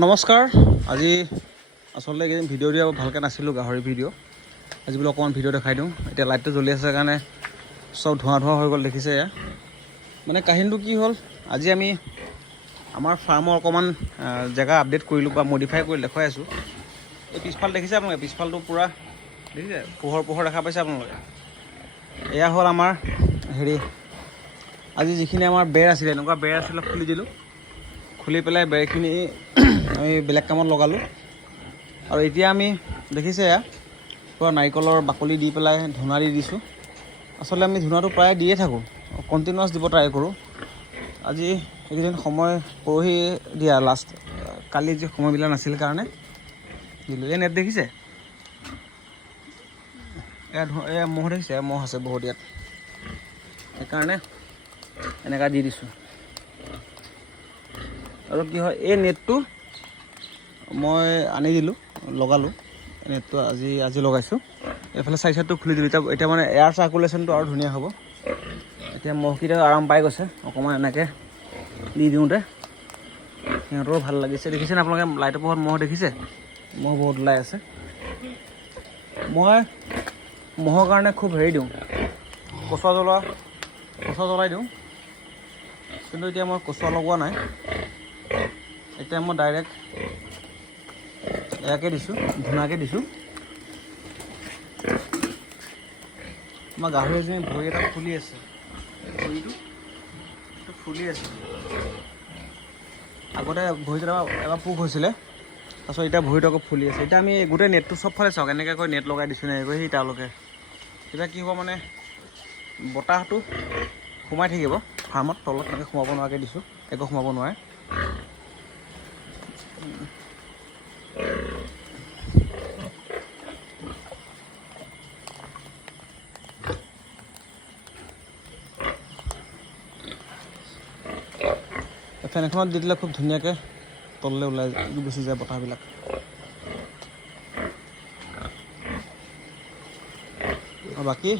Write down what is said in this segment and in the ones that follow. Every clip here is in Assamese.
নমস্কাৰ। আজি আচলতে এইকেইদিন ভিডিঅ' দিয়া ভালকৈ নাছিলোঁ, গাহৰি ভিডিঅ'। আজি বোলো অকণমান ভিডিঅ' দেখাই দিওঁ। এতিয়া লাইটটো জ্বলি আছে কাৰণে চব ধোঁৱা হৈ গ'ল, দেখিছে এয়া। মানে কাহিনীটো কি হ'ল, আজি আমি আমাৰ ফাৰ্মৰ অকণমান জেগা আপডেট কৰিলোঁ বা মডিফাই কৰি দেখুৱাই আছোঁ। এই পিছফাল দেখিছে আপোনালোকে, পিছফালটো পূৰা দেখিছে, পোহৰ দেখা পাইছে আপোনালোকে। এয়া হ'ল আমাৰ আজি যিখিনি আমাৰ বেৰ আছিলে, এনেকুৱা বেৰ আছিলে, খুলি দিলোঁ। খুলি পেলাই বেৰখিনি আমি বেলেগ কামত লগালোঁ। আৰু এতিয়া আমি দেখিছে এয়া পূৰা নাৰিকলৰ বাকলি দি পেলাই ধূনা দি দিছোঁ। আচলতে আমি ধূনাটো প্ৰায় দিয়ে থাকোঁ, কণ্টিনিউৱাছ দিব ট্ৰাই কৰোঁ। আজি এইকেইদিন সময় পৰহি দিয়া লাষ্ট, কালি যি সময়বিলাক নাছিল কাৰণে দিলোঁ। এই নেট দেখিছে, এয়া মহ দেখিছে, মহ আছে বহুত ইয়াত, সেইকাৰণে এনেকুৱা দি দিছোঁ। আৰু কি হয়, এই নেটটো মই আনি দিলোঁ, লগালোঁ। নেটটো আজি লগাইছোঁ। এইফালে চাইডটো খুলি দিলোঁ। এতিয়া মানে এয়াৰ চাৰ্কুলেশ্যনটো আৰু ধুনীয়া হ'ব। এতিয়া মহকেইটা আৰাম পাই গৈছে, অকণমান এনেকৈ দি দিওঁতে সিহঁতৰো ভাল লাগিছে। দেখিছেনে আপোনালোকে, লাইটৰ পোহৰত মহ দেখিছে, মহ বহুত ওলাই আছে। মই মহৰ কাৰণে খুব দিওঁ, কেঁচুৱা জ্বলাই দিওঁ। কিন্তু এতিয়া মই কেঁচুৱা লগোৱা নাই, এতিয়া মই ডাইৰেক্ট এয়াকে দিছোঁ, ধূনাকে দিছোঁ। আমাৰ গাহৰি এজনী ভৰি এটা ফুলি আছে, ভৰিটো ফুলি আছে। আগতে ভৰিটো এবাৰ পোক হৈছিলে, তাৰপিছত এতিয়া ভৰিটো আকৌ ফুলি আছে। এতিয়া আমি গোটেই নেটটো চবফালে চাওক, এনেকৈ কৈ নেট লগাই দিছোঁ, এনেকৈ সেই তেওঁলোকে। এতিয়া কি হ'ব মানে, বতাহটো সোমাই থাকিব ফাৰ্মত, তলত এনেকৈ সোমাব নোৱাৰাকৈ দিছোঁ, একো সোমাব নোৱাৰে। ফেন এখনত দি দিলে খুব ধুনীয়াকৈ তললৈ ওলাই গুচি যায় বতাহবিলাক। বাকী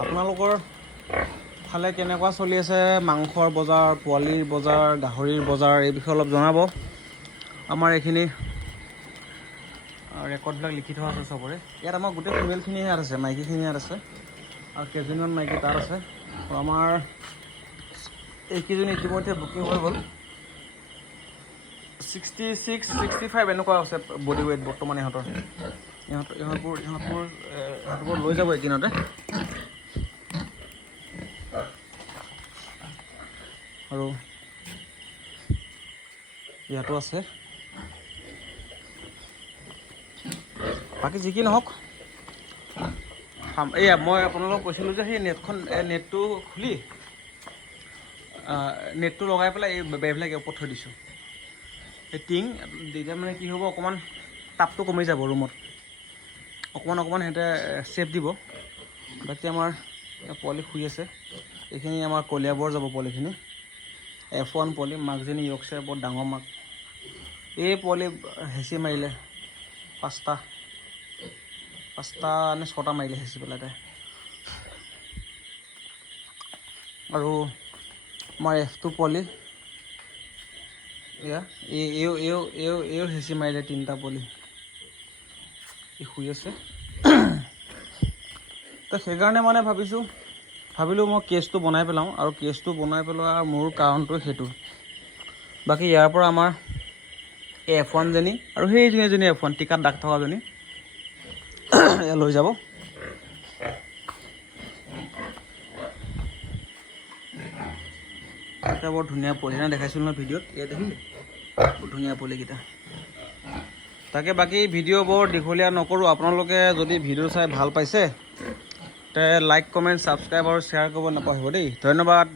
আপোনালোকৰ ফালে কেনেকুৱা চলি আছে মাংসৰ বজাৰ, পোৱালিৰ বজাৰ, গাহৰিৰ বজাৰ, এই বিষয়ে অলপ জনাব। আমাৰ এইখিনি ৰেকৰ্ডবিলাক লিখি থোৱা আছে চবৰে। ইয়াত আমাৰ গোটেই ফিমেলখিনি ইয়াত আছে, মাইকীখিনি ইয়াত আছে, আৰু কেইজনীমান মাইকী তাত আছে। আৰু আমাৰ এইকেইজনী ইতিমধ্যে বুকিং হৈ গ'ল। 66, 65 এনেকুৱা আছে বডি ৱেইট বৰ্তমান ইহঁতৰ। ইহঁতবোৰ লৈ যাব এইদিনতে। আৰু ইয়াতো আছে। বাকী যি কি নহওক, এয়া মই আপোনালোকক কৈছিলোঁ যে সেই নেটটো খুলি নেটটো লগাই পেলাই এই বেৰবিলাক ওপৰত থৈ দিছোঁ। এই টিং তেতিয়া মানে কি হ'ব, অকণমান তাপটো কমি যাব ৰুমত, অকণমান সিহঁতে চেফ দিব। বাকী আমাৰ পোৱালি শুই আছে, এইখিনি আমাৰ কলিয়াবৰ যাব পোৱালিখিনি। F1 পোৱালি, মাকজনী ইয়ৰ্কশ্বায়াৰ, বৰ ডাঙৰ মাক। এই পোৱালি হেঁচি মাৰিলে পাঁচটা নে ছটা মাৰিলে হেঁচি পেলাই তাই। আৰু আমাৰ F2 পোৱালি, এয়া এইও হেঁচি মাৰিলে 3টা পোৱালি। ই শুই আছে। তো সেইকাৰণে মানে ভাবিলোঁ মই কেছটো বনাই পেলাওঁ, আৰু কেছটো বনাই পেলোৱা মোৰ কাৰণটো সেইটো। বাকী ইয়াৰ পৰা আমাৰ F1 জনী আৰু সেইজনী F1 টিকাত দাগ থকাজনী এয়া লৈ যাব। এটা বৰ ধুনীয়া পোৱালি, দেখাইছিলোঁ নহয় ভিডিঅ'ত, এয়া দেখিলে বৰ ধুনীয়া পোৱালিকেইটা। তাকে বাকী ভিডিঅ' বৰ দীঘলীয়া নকৰোঁ। আপোনালোকে যদি ভিডিঅ' চাই ভাল পাইছে তে লাইক, কমেণ্ট, ছাবস্ক্ৰাইব আৰু শ্বেয়াৰ কৰিব নাপাহৰিব দেই। ধন্যবাদ।